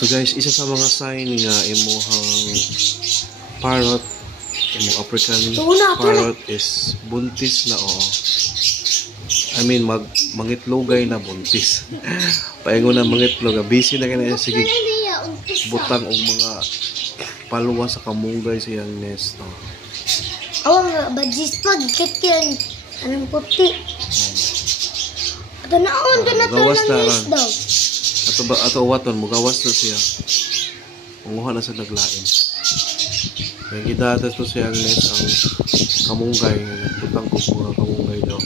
So guys, isa sa mga sign nga imuhang parrot, imong African parrot is buntis na oo. I mean mangitlogay na buntis. Paingon na mangitlog, busy na kaya sige butang og mga palwa sa kamunggay sa iyang nest. No? Oh, nga badjis pag kityan anong puti. Ato na gawas na nest daw. Ato waton mo gawas na siya. Unguha na sa naglain. Kaya gidatas to siya ang nest ang kamunggay, butang ko mga kamunggay daw.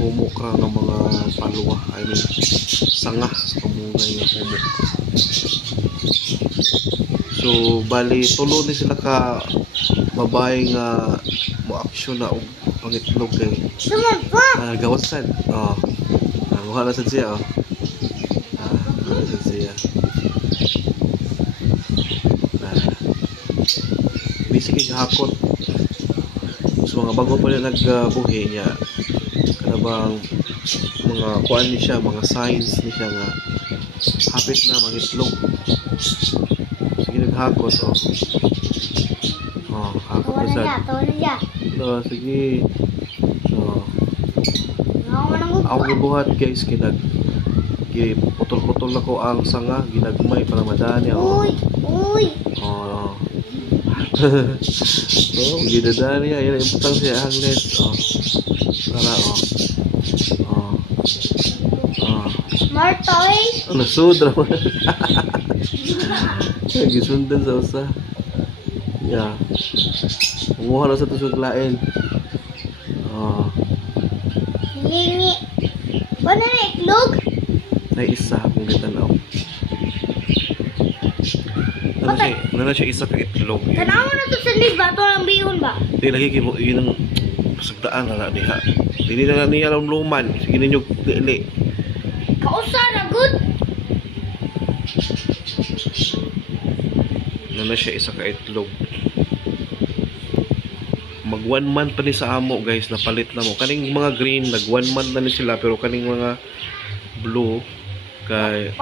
Humok ng mga palwa, I mean sanga sa kamunggay na humok. So bali tulo ni sila ka babae nga mo-action na og pangitlog kay gawasan. Nanguha na sad siya basically hakot. So mga bago pa na nagbuhi niya kanabang mga kuan ni siya, mga signs ni siya nga hapit na mangitlog. Sige naghakot hakot na sad. Sige. Ako gibuhat guys kinag putol-putol na ko ang sanga ginagmay para madani ako. Uy. Ginadani ayan imputang siya ang nest. Para Smart toy. Nasudra mo. Gisundan sa usa. Yeah. Umuha na sa tusog lain. Hingi. Wala na itlog? Nay isa akong gitanaw. Nana siya isa ka itlog. Tanaw na to sa nest ba? Ito ang bihon ba? Hindi lagi kibo yun ang pasagdaan na niya. Hindi na niya alam luman. Sige ninyo dili. Kausa na good. Nana siya isa ka itlog. Mag 1 month pa ni sa amo guys, napalit na mo. Kaning mga green nag 1 month na ni sila pero kaning mga blue kay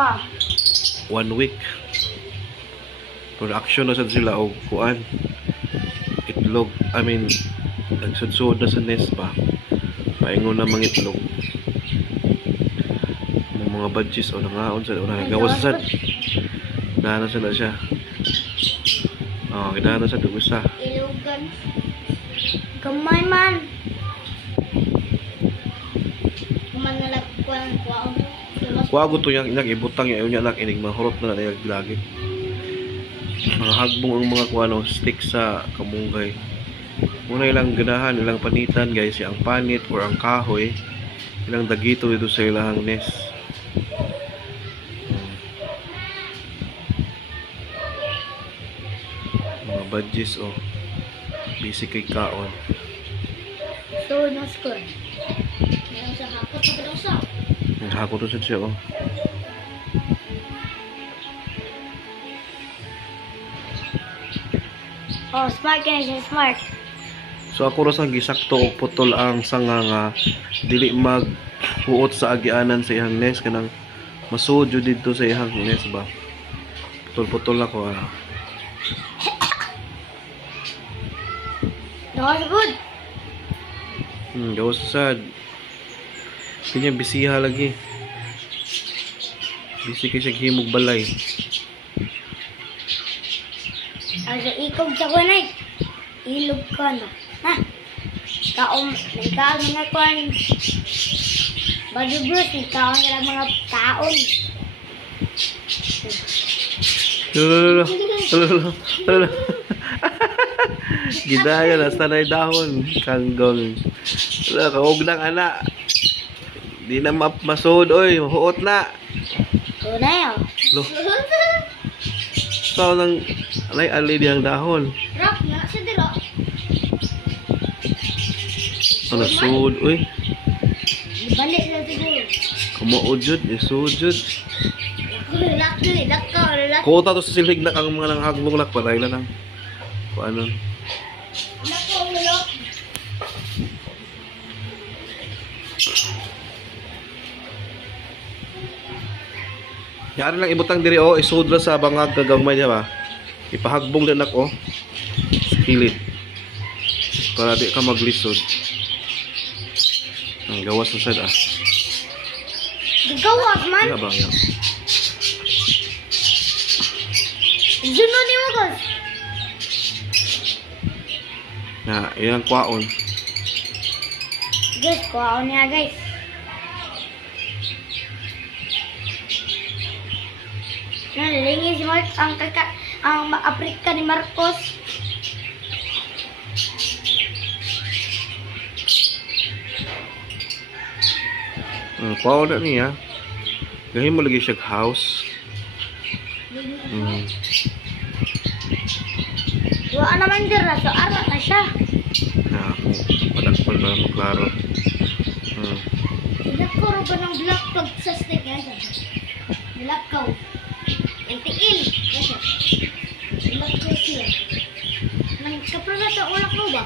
1 week. Production na sad sila og kuan. Itlog, I mean nagsudsud na sa nest pa. Paingon na mangitlog. Mga badges o nangaon sa una gawas sad. Dana sa na siya. Gidana sa dugusa. Ilugan. Kamay man. Kuman na lang kuan. Wago to yang ibutang yung nya nak inig mahurot na na lagi. Mga hagbong ang mga kuano stick sa kamunggay. Muna ilang ganahan, ilang panitan guys, ang panit or ang kahoy, ilang dagito dito sa ilang nest. Mga badges basic kay kaon. So no score. Meron sa hakot sa pedosa. Hakot to siya Smart guys, smart. So ako ra sang gisakto og putol ang sanga nga dili maghuot sa agianan sa ihang nest kanang masudyo dito sa ihang nest ba. Putol-putol ako That's good. Gawas sad. Kanya bisiha lagi. Bisi kay siya himog balay. Asa ikog sa kunay. Ilog ka na. Ha? Kaong nga kuan. Badu Bruce, kaong nga mga taon. Lolo. Gidaya na sanay dahon kanggong. Wala kaog lang ana. Di na masud oy, huot na. Kunay Lo. So nang alay diyang dahon. Rock na sa dilo. Ano sud oy. Balik na siguro. Kumaudjud, isudjud. Laki. Kota to sa silig na kang mga nanghaglong lakparay lang. Kuanon. Yari lang ibutang diri oh, isudra sa bangag kagamay niya ba. Ipahagbong din ako sa kilid. Para di ka maglisod. Ang gawas na sad ah. Gawas man. Iya bang yan. Sunod ni mo guys. Na, yan ang kwaon. Guys, kuha niya guys. Nalilingin si Mark ang Afrika ni Marcos. Kwaon na niya. Gahin mo lagi siya house. Wala naman dira, so arat na siya. Na, padagpal na maklaro. Nagkuro ba ng black pag sa stick yan? Nilakaw. Intiil. Nilakaw siya. Nagkapro na ito, ulak mo ba?